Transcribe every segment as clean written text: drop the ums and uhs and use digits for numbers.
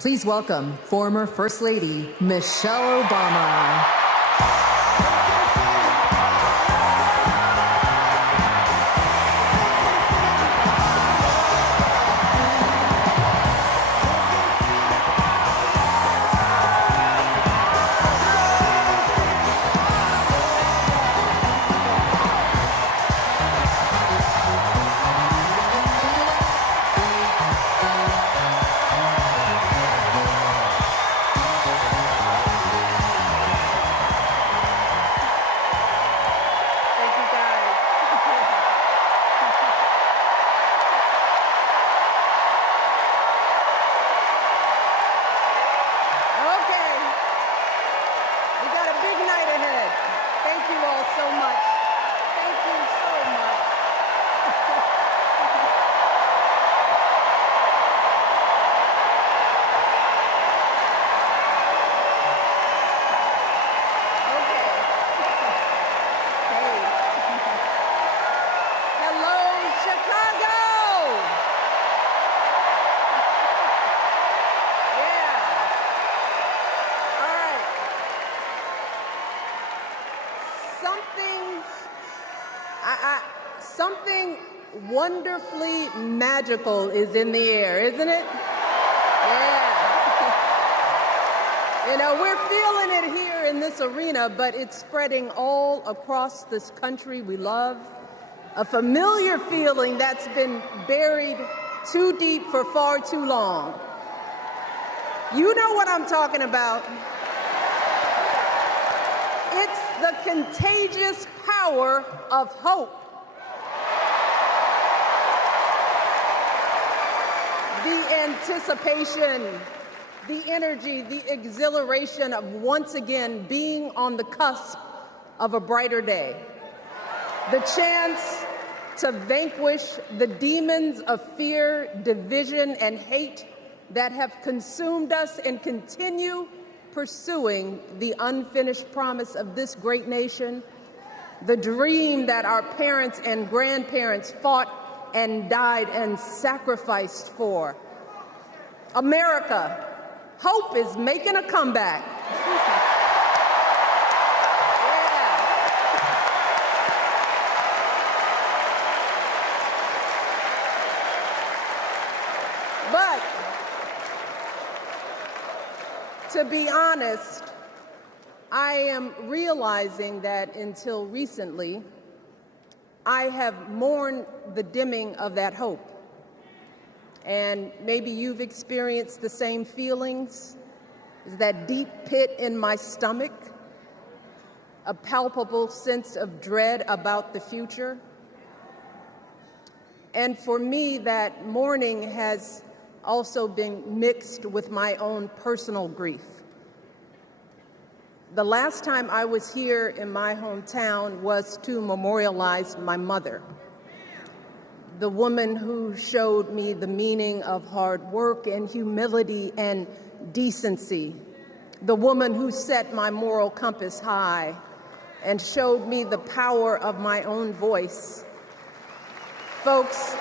Please welcome former First Lady Michelle Obama. Something wonderfully magical is in the air, isn't it? Yeah. You know, we're feeling it here in this arena, but it's spreading all across this country we love. A familiar feeling that's been buried too deep for far too long. You know what I'm talking about. It's the contagious power of hope. The anticipation, the energy, the exhilaration of once again being on the cusp of a brighter day. The chance to vanquish the demons of fear, division, and hate that have consumed us and continue pursuing the unfinished promise of this great nation, the dream that our parents and grandparents fought and died and sacrificed for. America, hope is making a comeback. But to be honest, I am realizing that until recently, I have mourned the dimming of that hope. And maybe you've experienced the same feelings, that deep pit in my stomach, a palpable sense of dread about the future. And for me, that mourning has also been mixed with my own personal grief. The last time I was here in my hometown was to memorialize my mother, the woman who showed me the meaning of hard work and humility and decency, the woman who set my moral compass high and showed me the power of my own voice. Folks,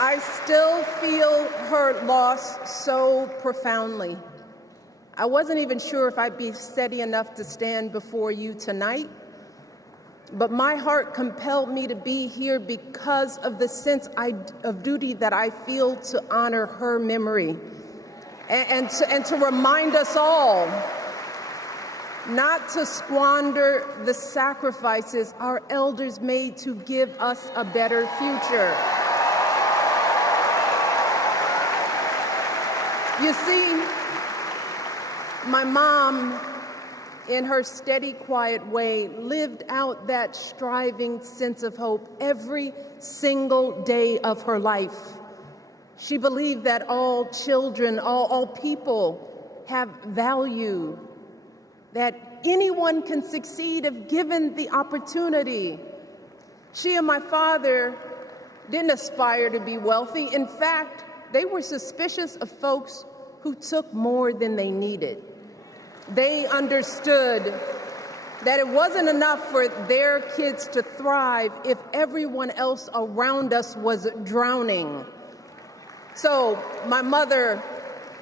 I still feel her loss so profoundly. I wasn't even sure if I'd be steady enough to stand before you tonight, but my heart compelled me to be here because of the sense of duty that I feel to honor her memory and to remind us all not to squander the sacrifices our elders made to give us a better future. You see, my mom, in her steady, quiet way, lived out that striving sense of hope every single day of her life. She believed that all children, all people have value, that anyone can succeed if given the opportunity. She and my father didn't aspire to be wealthy. In fact, they were suspicious of folks who took more than they needed. They understood that it wasn't enough for their kids to thrive if everyone else around us was drowning. So my mother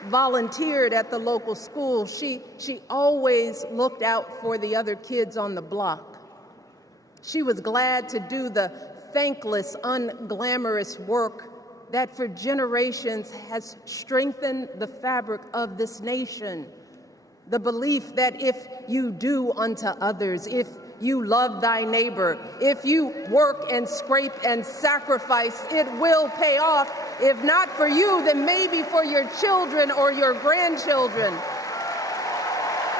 volunteered at the local school. She always looked out for the other kids on the block. She was glad to do the thankless, unglamorous work that for generations has strengthened the fabric of this nation. The belief that if you do unto others, if you love thy neighbor, if you work and scrape and sacrifice, it will pay off. If not for you, then maybe for your children or your grandchildren.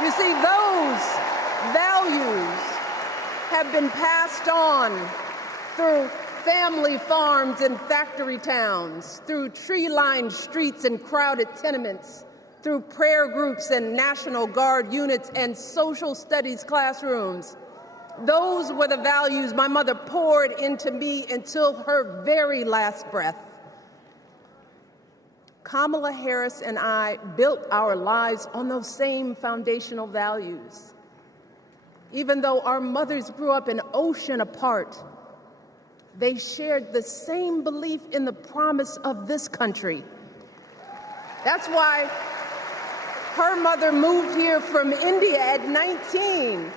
You see, those values have been passed on through family farms and factory towns, through tree-lined streets and crowded tenements, through prayer groups and National Guard units and social studies classrooms. Those were the values my mother poured into me until her very last breath. Kamala Harris and I built our lives on those same foundational values. Even though our mothers grew up an ocean apart, they shared the same belief in the promise of this country. That's why her mother moved here from India at 19.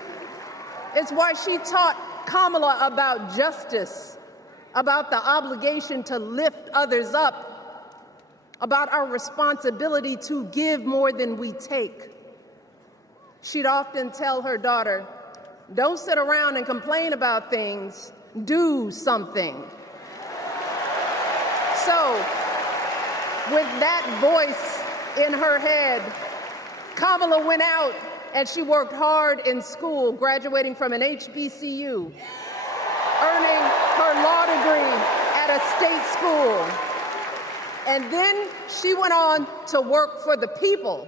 It's why she taught Kamala about justice, about the obligation to lift others up, about our responsibility to give more than we take. She'd often tell her daughter, "Don't sit around and complain about things, do something." So, with that voice in her head, Kamala went out and she worked hard in school, graduating from an HBCU, earning her law degree at a state school. And then she went on to work for the people,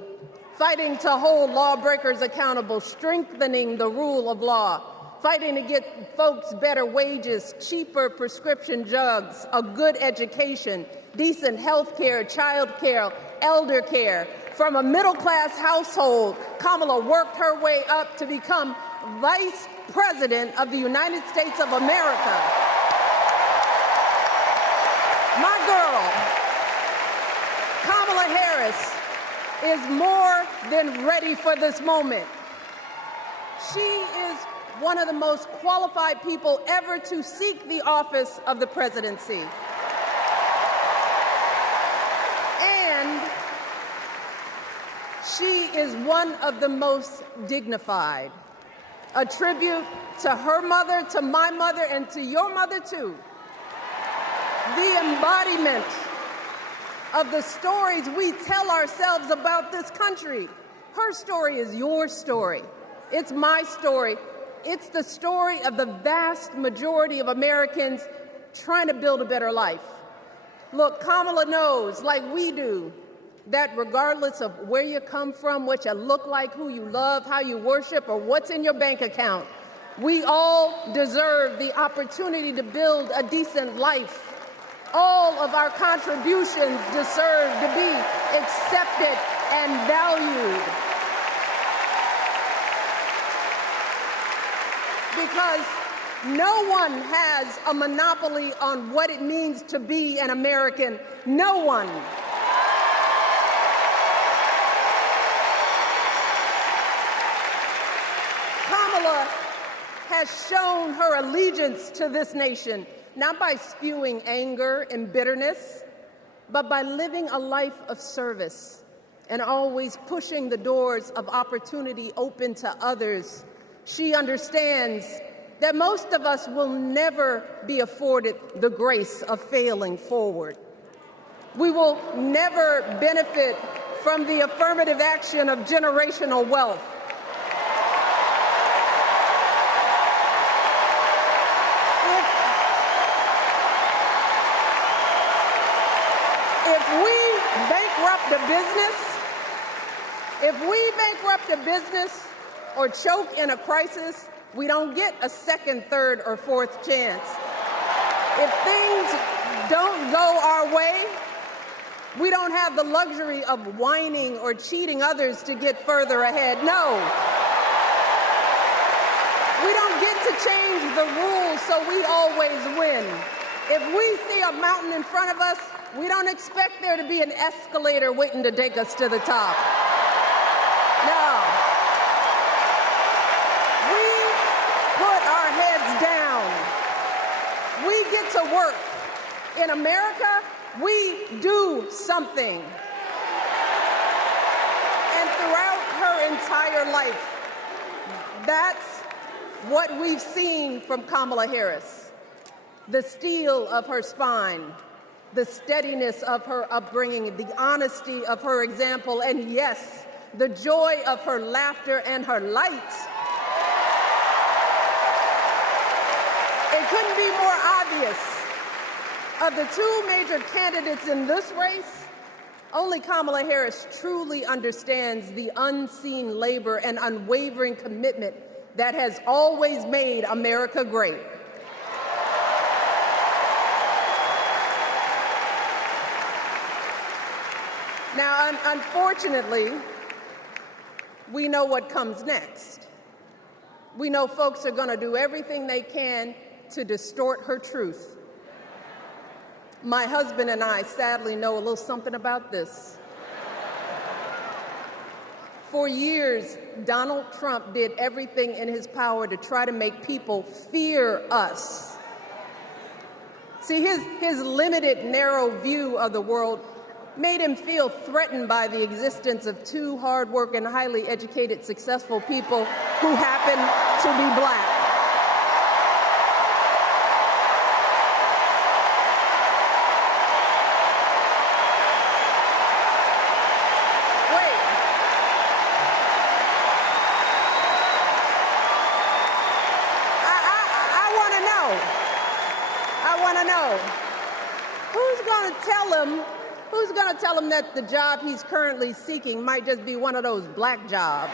fighting to hold lawbreakers accountable, strengthening the rule of law, fighting to get folks better wages, cheaper prescription drugs, a good education, decent health care, child care, elder care. From a middle-class household, Kamala worked her way up to become Vice President of the United States of America. My girl, Kamala Harris, is more than ready for this moment. She is one of the most qualified people ever to seek the office of the presidency. And she is one of the most dignified. A tribute to her mother, to my mother, and to your mother too. The embodiment of the stories we tell ourselves about this country. Her story is your story. It's my story. It's the story of the vast majority of Americans trying to build a better life. Look, Kamala knows, like we do, that regardless of where you come from, what you look like, who you love, how you worship, or what's in your bank account, we all deserve the opportunity to build a decent life. All of our contributions deserve to be accepted and valued. Because no one has a monopoly on what it means to be an American. No one. Kamala has shown her allegiance to this nation, not by spewing anger and bitterness, but by living a life of service and always pushing the doors of opportunity open to others. She understands that most of us will never be afforded the grace of failing forward. We will never benefit from the affirmative action of generational wealth. If we bankrupt a business or choke in a crisis, we don't get a second, third, or fourth chance. If things don't go our way, we don't have the luxury of whining or cheating others to get further ahead. No. change the rules so we always win. If we see a mountain in front of us, we don't expect there to be an escalator waiting to take us to the top. No. We put our heads down. We get to work. In America, we do something. And throughout her entire life, that's what we've seen from Kamala Harris. The steel of her spine, the steadiness of her upbringing, the honesty of her example, and yes, the joy of her laughter and her light. It couldn't be more obvious. Of the two major candidates in this race, only Kamala Harris truly understands the unseen labor and unwavering commitment that has always made America great. Now, unfortunately, we know what comes next. We know folks are going to do everything they can to distort her truth. My husband and I sadly know a little something about this. For years, Donald Trump did everything in his power to try to make people fear us. See, his limited, narrow view of the world made him feel threatened by the existence of two hard-working, highly educated, successful people who happen to be black. Who's going to tell him that the job he's currently seeking might just be one of those black jobs?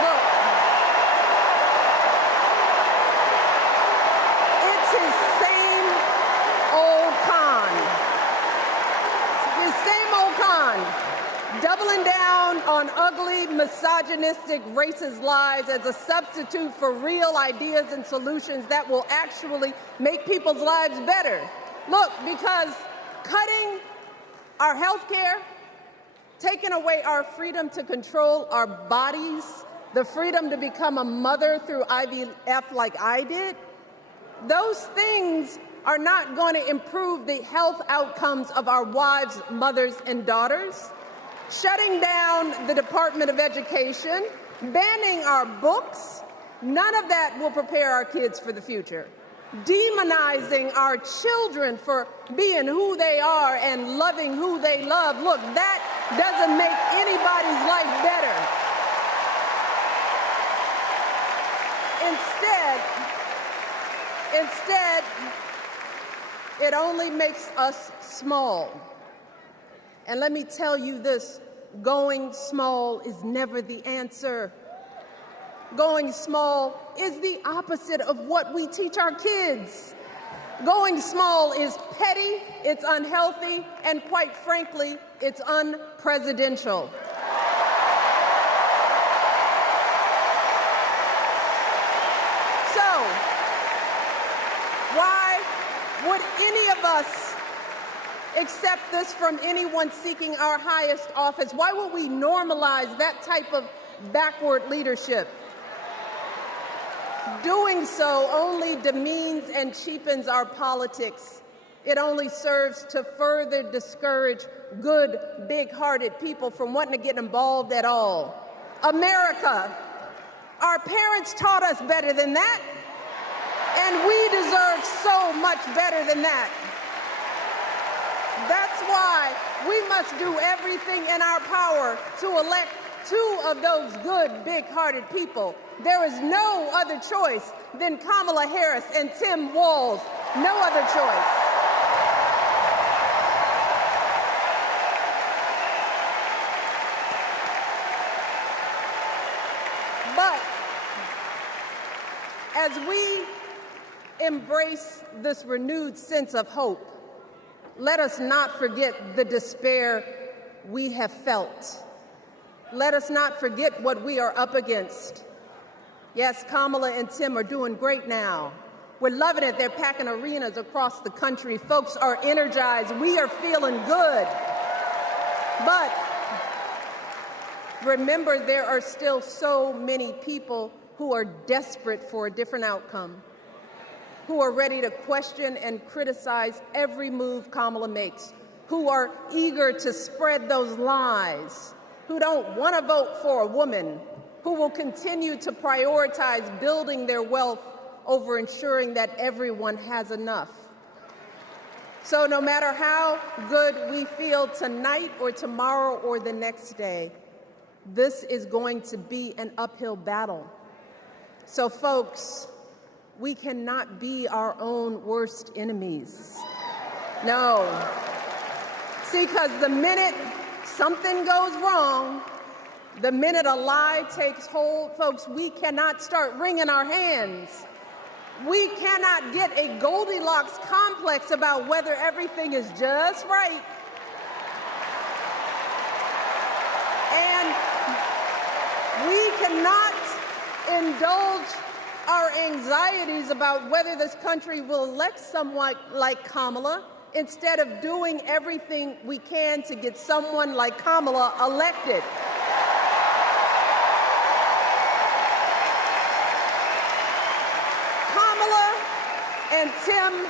Look, it's his same old con. His same old con. Doubling down on ugly, misogynistic, racist lies as a substitute for real ideas and solutions that will actually make people's lives better. Look, because cutting our health care, taking away our freedom to control our bodies, the freedom to become a mother through IVF like I did, those things are not going to improve the health outcomes of our wives, mothers, and daughters. Shutting down the Department of Education, banning our books, none of that will prepare our kids for the future. Demonizing our children for being who they are and loving who they love, look, that doesn't make anybody's life better. Instead, it only makes us small. And let me tell you this, going small is never the answer. Going small is the opposite of what we teach our kids. Going small is petty, it's unhealthy, and quite frankly, it's unpresidential. So, why would any of us accept this from anyone seeking our highest office? Why would we normalize that type of backward leadership? Doing so only demeans and cheapens our politics. It only serves to further discourage good, big-hearted people from wanting to get involved at all. America, our parents taught us better than that, and we deserve so much better than that. That's why we must do everything in our power to elect two of those good, big-hearted people. There is no other choice than Kamala Harris and Tim Walz. No other choice. But as we embrace this renewed sense of hope, Let us not forget the despair we have felt. Let us not forget what we are up against. Yes, Kamala and Tim are doing great now. We're loving it. They're packing arenas across the country. Folks are energized. We are feeling good. But remember, there are still so many people who are desperate for a different outcome, who are ready to question and criticize every move Kamala makes, who are eager to spread those lies, who don't want to vote for a woman, who will continue to prioritize building their wealth over ensuring that everyone has enough. So no matter how good we feel tonight or tomorrow or the next day, this is going to be an uphill battle. So folks, we cannot be our own worst enemies. No. See, because the minute something goes wrong, the minute a lie takes hold, folks, we cannot start wringing our hands. We cannot get a Goldilocks complex about whether everything is just right. And we cannot indulge our anxieties about whether this country will elect someone like Kamala instead of doing everything we can to get someone like Kamala elected. Kamala and Tim,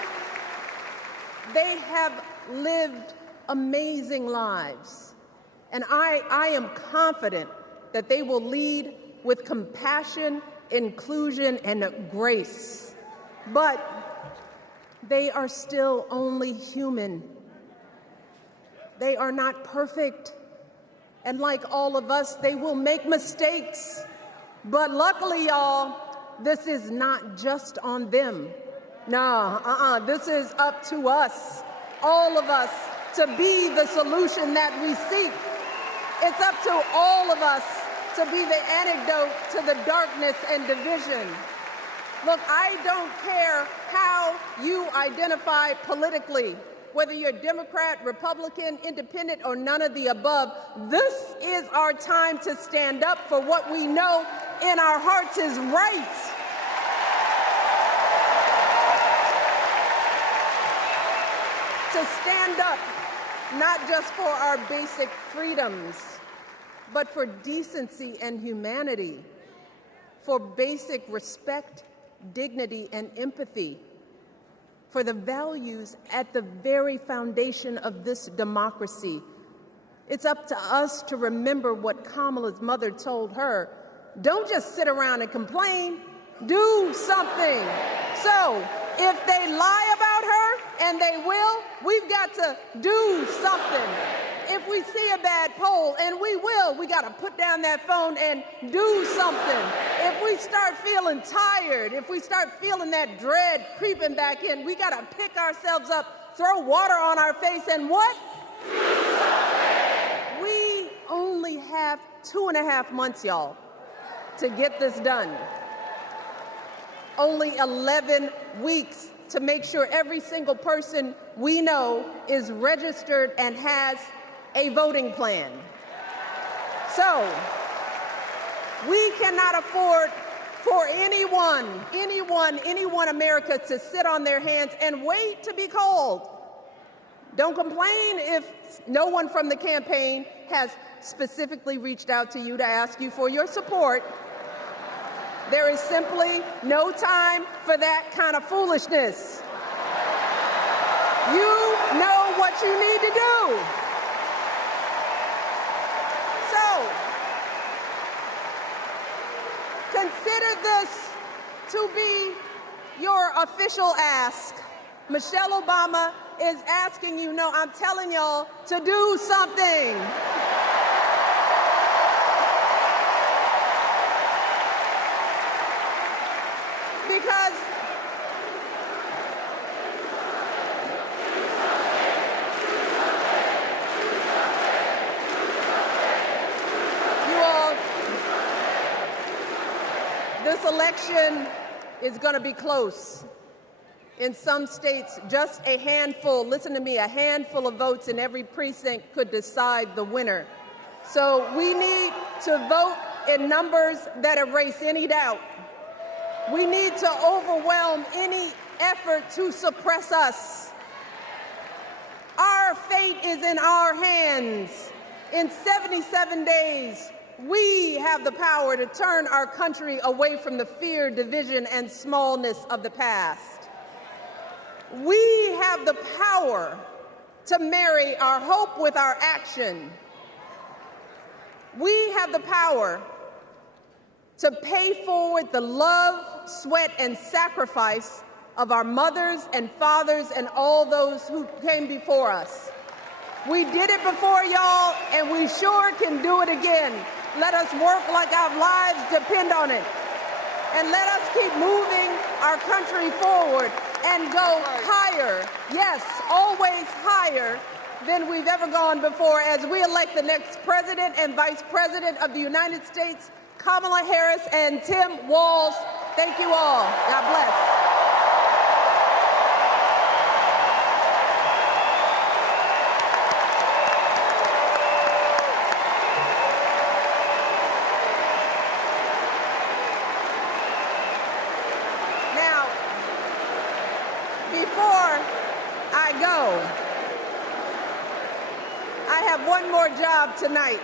they have lived amazing lives. And I am confident that they will lead with compassion, inclusion, and grace. But they are still only human. They are not perfect. And like all of us, they will make mistakes. But luckily, y'all, this is not just on them. No, this is up to us, all of us, to be the solution that we seek. It's up to all of us to be the antidote to the darkness and division. Look, I don't care how you identify politically, whether you're Democrat, Republican, Independent, or none of the above. This is our time to stand up for what we know in our hearts is right. To stand up, not just for our basic freedoms, but for decency and humanity, for basic respect, dignity, and empathy, for the values at the very foundation of this democracy. It's up to us to remember what Kamala's mother told her. Don't just sit around and complain, do something. So if they lie about her, and they will, we've got to do something. If we see a bad poll, and we will, we got to put down that phone and do something. If we start feeling tired, if we start feeling that dread creeping back in, we got to pick ourselves up, throw water on our face, and what? Do something. We only have 2.5 months, y'all, to get this done. Only 11 weeks to make sure every single person we know is registered and has a voting plan. So we cannot afford for anyone America to sit on their hands and wait to be called. Don't complain if no one from the campaign has specifically reached out to you to ask you for your support. There is simply no time for that kind of foolishness. You know what you need to do. So, consider this to be your official ask. Michelle Obama is asking you, no, I'm telling y'all to do something. Because you all, this election is going to be close. In some states, just a handful, listen to me, a handful of votes in every precinct could decide the winner. So we need to vote in numbers that erase any doubt. We need to overwhelm any effort to suppress us. Our fate is in our hands. In 77 days, we have the power to turn our country away from the fear, division, and smallness of the past. We have the power to marry our hope with our action. We have the power to pay forward the love, sweat, and sacrifice of our mothers and fathers and all those who came before us. We did it before, y'all, and we sure can do it again. Let us work like our lives depend on it. And let us keep moving our country forward and go higher, yes, always higher than we've ever gone before as we elect the next President and Vice President of the United States, Kamala Harris and Tim Walz. Thank you all. God bless. Before I go, I have one more job tonight.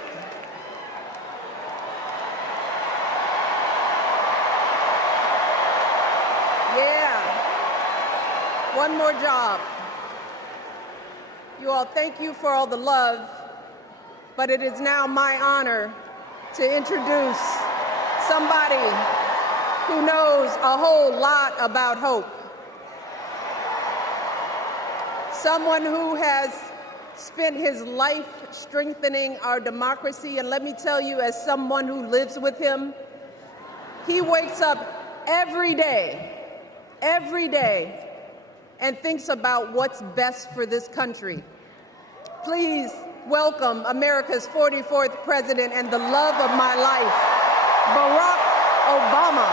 Yeah, one more job. You all, thank you for all the love, but it is now my honor to introduce somebody who knows a whole lot about hope. Someone who has spent his life strengthening our democracy, and let me tell you, as someone who lives with him, he wakes up every day, and thinks about what's best for this country. Please welcome America's 44th president and the love of my life, Barack Obama.